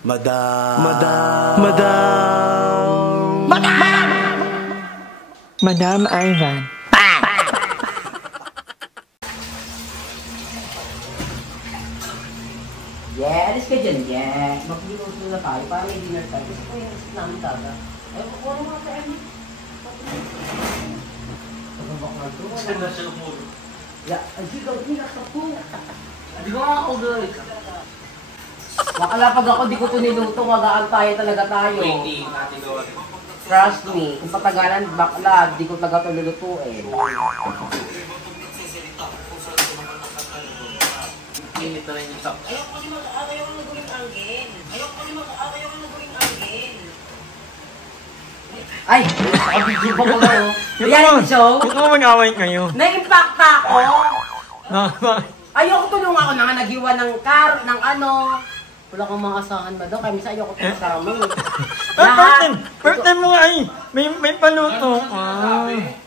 Madam Ivan. Yeah, alis ka dyan, yeah. Mag-inuso na tayo para may dinner tayo. Gusto ko yung alis namin taga. Ay, kukuha mo mga tayo. Pagkabak na ito. Saan na siya umulo? Yeah, ay, hindi ka po. Hindi ko nga ako guys. Makalapag ako, di ko ito niluto. Mag-aantayan talaga tayo. Waiting, natin gawa. Trust me, kung patagalan, bakla, di ko talaga ito lulutuin. Init na rin yung sap. Ayaw ko mag-aarayaw ang nagawing angin. Ay! Nakabigyan ko kayo. Reality show? Huwag mo mag-away kayo. Na-impacta ako. Ayoko tulong ako na nga nagiwa ng car, ng ano. Wala kang mga asahan ba daw? Kaya minsan ayoko ito kasama. First time mo nga ay, may paluto.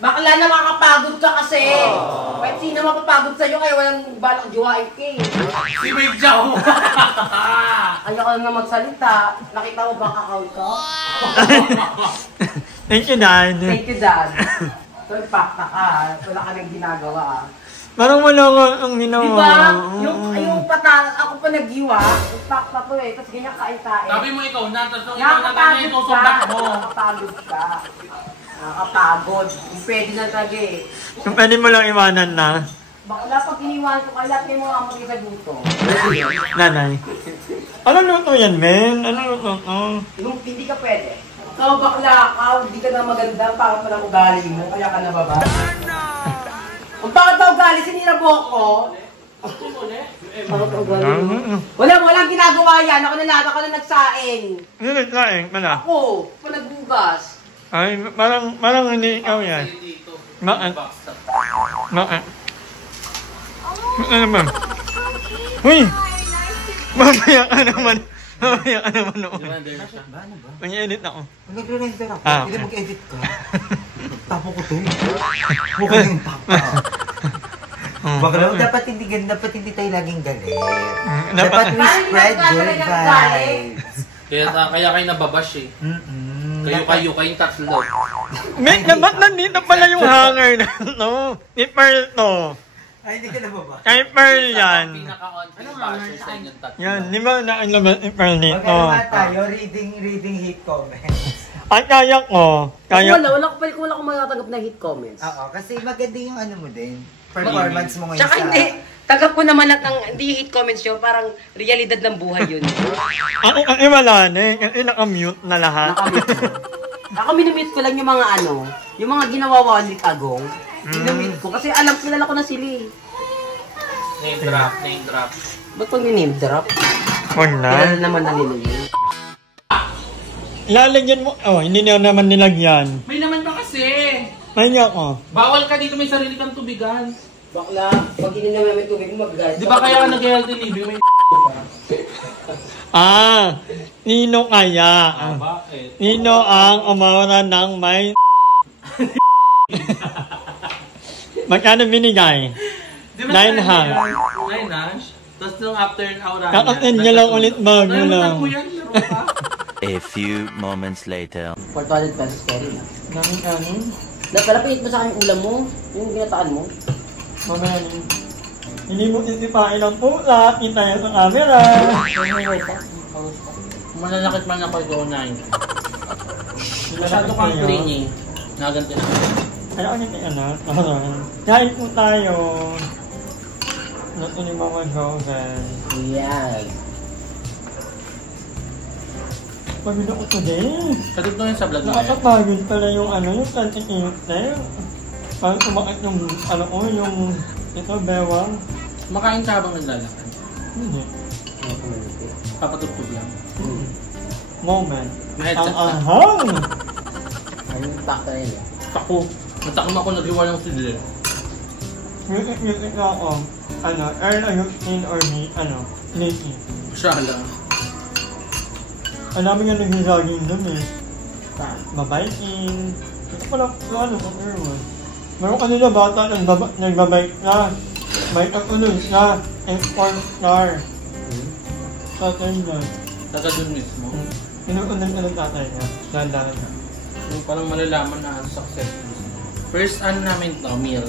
Bakla na makakapagod ka kasi. Kahit sino mapapagod sa'yo kaya walang balak jiwain ka eh. Si May Jao! Ayoko na magsalita. Nakita mo ba kakao ka? Thank you, Dad. Thank you, Dad. So, impacta ka. Wala ka nang ginagawa. Parang wala ka ang ginawa. Diba? Yung pata, ako pa nag-iwa. Impacta to eh. Tapos ganyan kain-kain. Sabi mo ikaw na, tapos nung ikaw na tayo ito sumbak mo. Nakapagod ka. Nakapagod. Yung pwede na talaga eh. Kung pwede mo lang iwanan na. Bakla pag iniwan ko kayo, lahat kayo mga mag-isaguto. Nanay. Ano luto yan, men? Ano luto to? Yung hindi ka pwede. So, bakla ka, hindi ka na maganda, para pa lang ugali mo, kaya ka nababa. Kung bakit daw ugali, sinira mo ako. Walang ginagawa yan. Ako na nagsaing. Ano nagsaing? Pala? Ako, panagbugas. Ay, parang hindi ikaw yan. Bakit? Bakit? Ano naman? Uy! Mamaya ka naman. Mamaya ka naman noon. Mag-edit ako. Nagre-render ako. Ah, Hindi mag-edit ka. Tapo ko to. Mukha yung tapa. Dapat hindi tayo laging galit. Dapat we spread good vibes. Kaya kayo nababash eh. Kayo kayong tatlo. May, ba't nandito pala yung hanger na to? Ni Pearl to. Ay, hindi ka nababa. Kay Pearl yan. Pinaka-on basher sa inyong tatlo. Yan, di ba nakalabas ni Pearl dito? Magkano tayo? Reading hate comments. Ay, kaya ko. Wala akong matatanggap na hit comments. Oo, kasi maganda yung ano mo din. Performance mo ngayon Tsaka hindi, tanggap ko naman lahat ng hindi hit comments yun, parang realidad ng buhay yun. Ay, wala na eh. Kasi naka-mute na lahat. Nakamute ko. Ako minumute ko lang yung mga ano, yung mga ginawa 1 week ago. Minumute ko kasi kilala ko na sila eh. Name drop. Ba't pag name drop? Wala. Kilala naman na nila yun. Lalagyan mo. Oh, hindi na naman nilagyan. May naman ba kasi? May niya ako. Bawal ka dito, may sarili kang tubigan. Bakla, pag ininom namin tubig mo, mag-guys. Di ba kaya ka nag-healthy living? May Nino kaya. bakit? Nino ang umawara ng may... Magkano binigay? Di ba 9 hash. 9 hash? Tapos nung after an hour Kakasin niya lang ulit bago lang. A few moments later. 400 pesos carry na. Namin. Napalapit mo sa akin yung ulam mo, yung ginataan mo. Mamaya hindi mo titipain ang pula. Kintayan sa camera. Malalakit man ako ito 9. Masyado kang clingy. Naganti na. Kaya ako nito anak. Kain po tayo. Nato ni Mama Joven. Yes. Pagod ako today. Katulad ko yun sa vlog mo. Nakakapagod pala yung yung planting-inter. Parang tumakit yung, yung ito, bewang. Makain ka habang naglalakad? Hindi. Papatugtog lang. Moment. Ma-headset ka. Ahang! Ayun, pakta na yun. Tako. Natakam ako nag-iwa ng sidil. Music na ako. Earl Agustin or Lady. Siya lang. Ang dami nga nag-jogging dun eh. Babiking. Ito pala, sa Erwan. Meron kanila bata nagbabike na. May katulog na. F4 star. Saturday na. Taga dun mismo. Inuunan ka ng tatay niya. Dahan-dahan na. Yung palang malalaman na successful. First namin to, meal.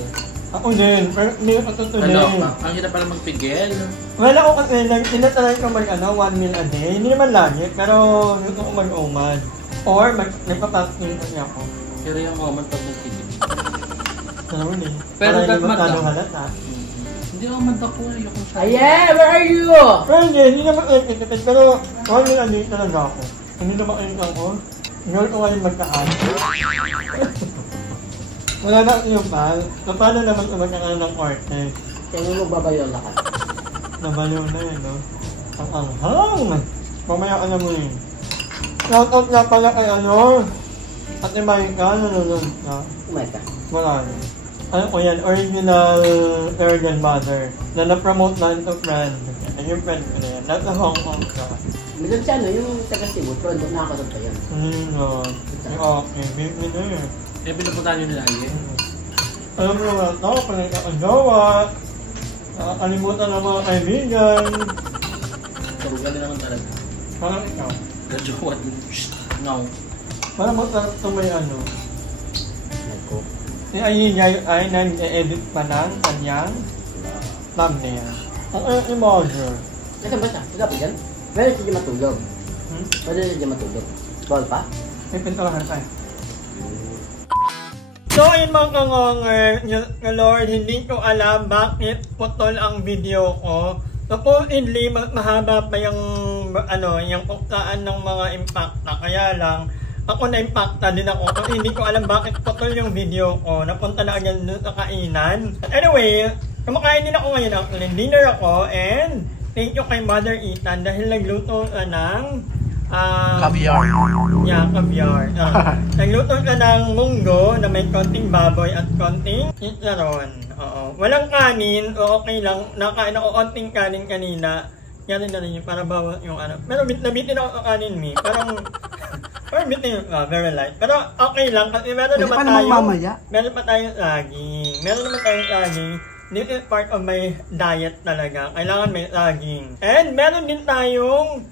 Ako din, pero hindi ako tutuloy. Ang hirap pala magpigil. Wala ko kasi, tinatry ko 1 meal a day. Hindi naman lagi, pero gusto ko mag-umad. Or nagpa-fasting kasi ako. Pero yung moment pag nagtitipid. Ano rin eh. Pero para hindi magmad masyadong lang. halata. Hindi ako mad ako. Ayoko siya. Ayan, where are you? Pero hindi naman nagtitipid. Pero 1 meal a day talaga ako. Hindi naman kayo ako. Goal ko ngayon magkaan. Wala na yung pal. Paano naman kung magkakaroon ng korte? Kaya mo magbabayo lahat. Nabaliw na yun, no? Ang anghang! Mamaya ka na mo yun. Shoutout nga pala kay Ate Marika, nanonood ka. Umay ka. Wala na. Ano ko yan, original Aragon Mother na na-promote na ito friend. Ay yung friend ko na yan. Nasa Hong Kong ka. Minsan siya, no? Yung taga Cebu, pero doon nakakasab pa yan. Okay, baby na yun. Eh, pinupuntahan nyo nila lagi. Alam mo naman ito, panagkakajowa. Nakakalimutan ng mga kaibigan. Karugan din naman talaga. Parang ikaw. Kajowa din. No. Parang masarap ito may Nagko. ay nag-edit pa ng kanyang thumbnail. Ang emoji. Nasaan ba siya? Wala pa dyan? Pwede siya matulog. Pwede siya matulog. Bawal pa? May pinturahan tayo. So ayun mga kangonger, Lord, hindi ko alam bakit putol ang video ko. Supposedly, mahaba pa yung yung uktaan ng mga impacta. Kaya lang, ako na-impacta din ako. Kasi hindi ko alam bakit putol yung video ko. Napunta na agad dun sa kainan. But anyway, kumakain din ako ngayon. Actually, dinner ako. And thank you kay Mother Ethan dahil nagluto ng Caviar. Yeah, caviar. Nagluto ka ng munggo na may konting baboy at konting chicharon. Oo. Walang kanin, okay lang. Nakain ako konting kanin kanina. Yan na rin yun, para bawal yung Pero nabitin ako sa kanin, mi. Parang bitin, very light. Pero okay lang, kasi meron naman tayo. Meron pa tayong saging. Meron naman tayong saging. This is part of my diet talaga. Kailangan may saging. And meron din tayong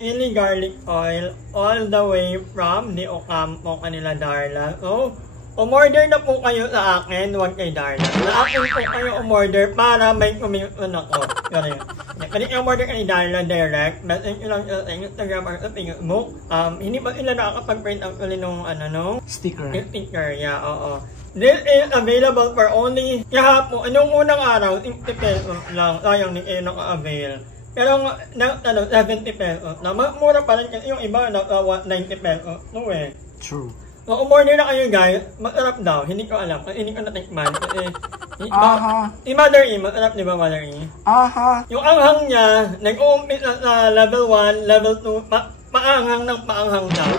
chili garlic oil all the way from the Ocampo kanila Darla. So, umorder na po kayo sa akin, huwag kay Darla. Sa akin po kayo umorder para may commitment ako. Ganun. Kaya umorder kay Darla direct, message nyo lang sa Instagram or sa Facebook. Hindi pa sila nakakapag-print out ulit nung Sticker. Sticker, yeah, oo. This is available for only kahapon. Anong unang araw, 60 pesos lang. Sayang ni kayo naka-avail. Pero 70 pesos. Mura pa rin kasi yung iba 90 pesos. No eh. True. So, umorder na kayo guys. Masarap daw. Hindi ko alam. Kasi hindi ko natikman. Kasi, si Mother E, masarap di ba Mother E? Yung anghang niya, nag-uumpisa sa level 1, level 2, paanghang ng paanghang daw.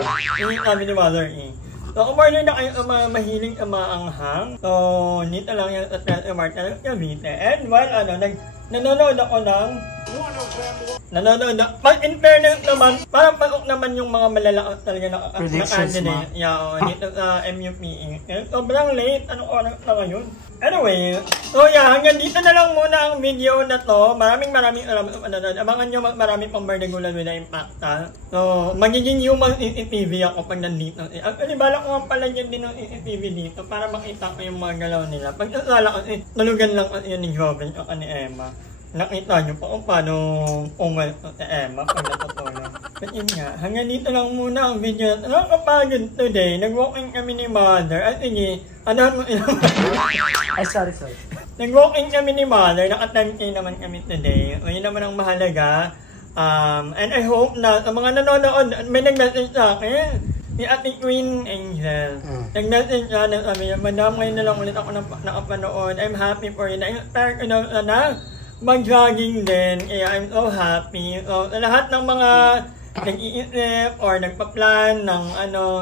Yung sabi ni Mother E. So, umorder na kayo sa mga mahiling sa maanghang. So, nito lang yung sa Tell Martin Cavite. And while nanonood ako in fairness naman, parang pasok naman yung mga malalakas talaga na candidate. Yeah, dito sa MUPE. Sobrang late. Anong oras na ngayon? Anyway, so yeah, hanggang dito na lang muna ang video na to. Maraming salamat sa panonood. Abangan nyo maraming pang Bardagulan with the Impacta. So, magiging human CCTV ako pag nandito. Actually, balak ko pala dyan din ng CCTV dito para makita ko yung mga galaw nila. Pag nasala kasi, nalugan lang kasi yun ni Joven o ni Emma. Nakita nyo pa kung paano umwell si Emma pag natutulog. But yun nga, hanggang dito lang muna ang video. Nakakapagod today. Nag-walking kami ni Mother. At sige, mo ilang Sorry. Nag-walking kami ni Mother. Naka-10K naman kami today. O yun naman ang mahalaga. And I hope na sa mga nanonood, may nag-message sa akin. Si Ate Queen Angel. Nag-message siya na sabi niya, Madam, ngayon na lang ulit ako nakapanood. I'm happy for you. Na-inspire ko na mag-jogging din, kaya I'm so happy. So, sa lahat ng mga nag-iisip or nagpa-plan ng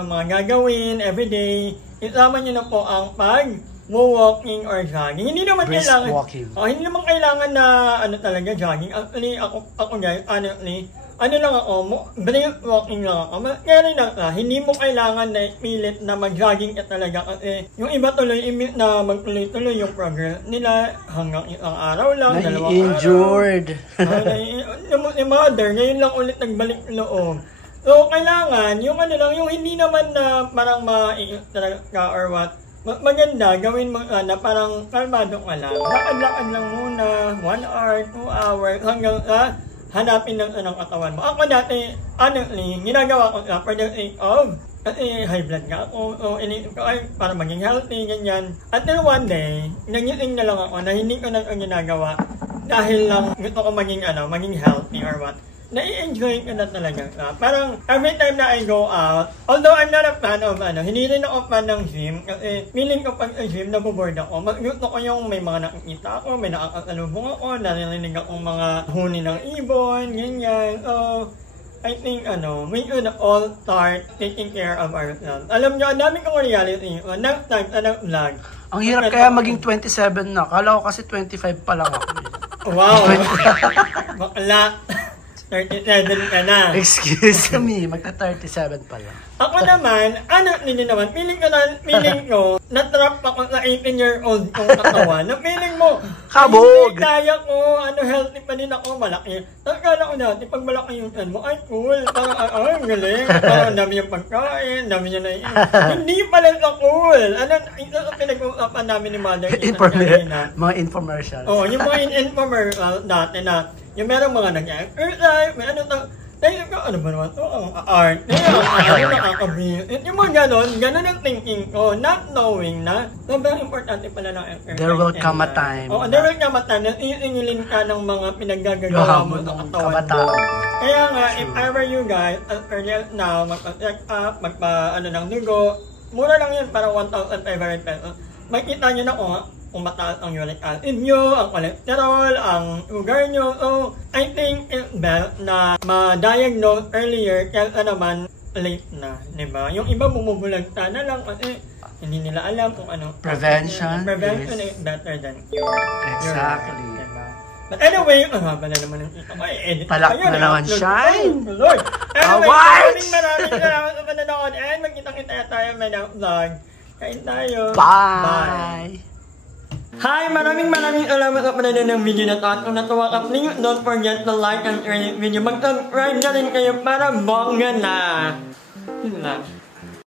mga gagawin everyday, isama nyo na po ang pag-walking or jogging. Hindi naman kailangan, hindi naman kailangan na talaga jogging. Actually, ako guys, honestly, ano lang ako, brief walking lang ako. Kaya lang hindi mo kailangan na ipilit na mag-jogging ka talaga kasi yung iba tuloy na magtuloy-tuloy yung progress nila hanggang isang araw lang, dalawang injured. Yung mother, ngayon lang ulit nagbalik loob. So, kailangan, yung ano lang, yung hindi naman na parang ma-i-talaga ka or what, maganda, gawin mo na parang kalmado ka lang. Lakad-lakad lang muna, 1 hour, 2 hours, hanggang hanapin ng katawan mo. Ako dati, honestly, ginagawa ko for the sake of, kasi high blood nga ako, so iniisip ko ay para maging healthy, ganyan. Until one day, nangising na lang ako na hindi ko na ito ginagawa dahil lang gusto ko maging healthy or what. Nai-enjoy ko na talaga. Parang every time na I go out, although I'm not a fan of hindi rin ako fan ng gym kasi feeling ko pag gym naboboard ako. Gusto ko yung may mga nakikita ako, may nakakasalubong ako, naririnig akong mga huni ng ibon, ganyan. So, I think we should all start taking care of ourselves. Alam nyo, ang dami kong reality. Next time, vlog. Ang hirap kaya maging 27 na. Kala ko kasi 25 pa lang ako. Wow! Bakla! 37 ka na. Excuse me, magka-37 pa lang. Ako naman, feeling ko, na-trap ako sa 18-year-old kong katawan. Na feeling mo, kabog! Hindi kaya ko, healthy pa din ako, malaki. Tapos kala ko dati, pag malaki yung mo, ay cool. Parang, galing. Parang dami yung pagkain, dami niya na hindi pala sa cool. Ito sa pinag-uusapan namin ni Mother. Mga infomercial. Yung mga infomercial dati na, yung merong mga nag-exercise, may naisip ko, ano ba naman ito? Ang art. Nakakabisit. Yung mga ganon ang thinking ko, not knowing na sobrang importante pala ng exercise. There will come a time. There will come a time na iingilin ka ng mga pinaggagawa mo sa katawan mo. Kaya nga, if ever you guys, as early as now, magpa-check up, ng dugo, mura lang yun, parang 1,500 pesos. Makikita nyo na kung mataas ang uric acid nyo, ang cholesterol, ang sugar nyo. So, I think it's best na ma-diagnose earlier kaya naman late na, diba? Yung iba bumubulagta na lang kasi hindi nila alam kung ano. Prevention is better than cure. Exactly. Diba? But anyway, pala naman yung ito. Edit palak na naman, Shine! Lord! Anyway, maraming salamat sa panonood and magkita-kita tayo may vlog. Kain tayo. Bye! Hi! Maraming salamat sa panonood ng video na ito. At kung natuwa ka, please don't forget to like and share this video. Mag-subscribe na rin kayo para bongga na. Yun lang.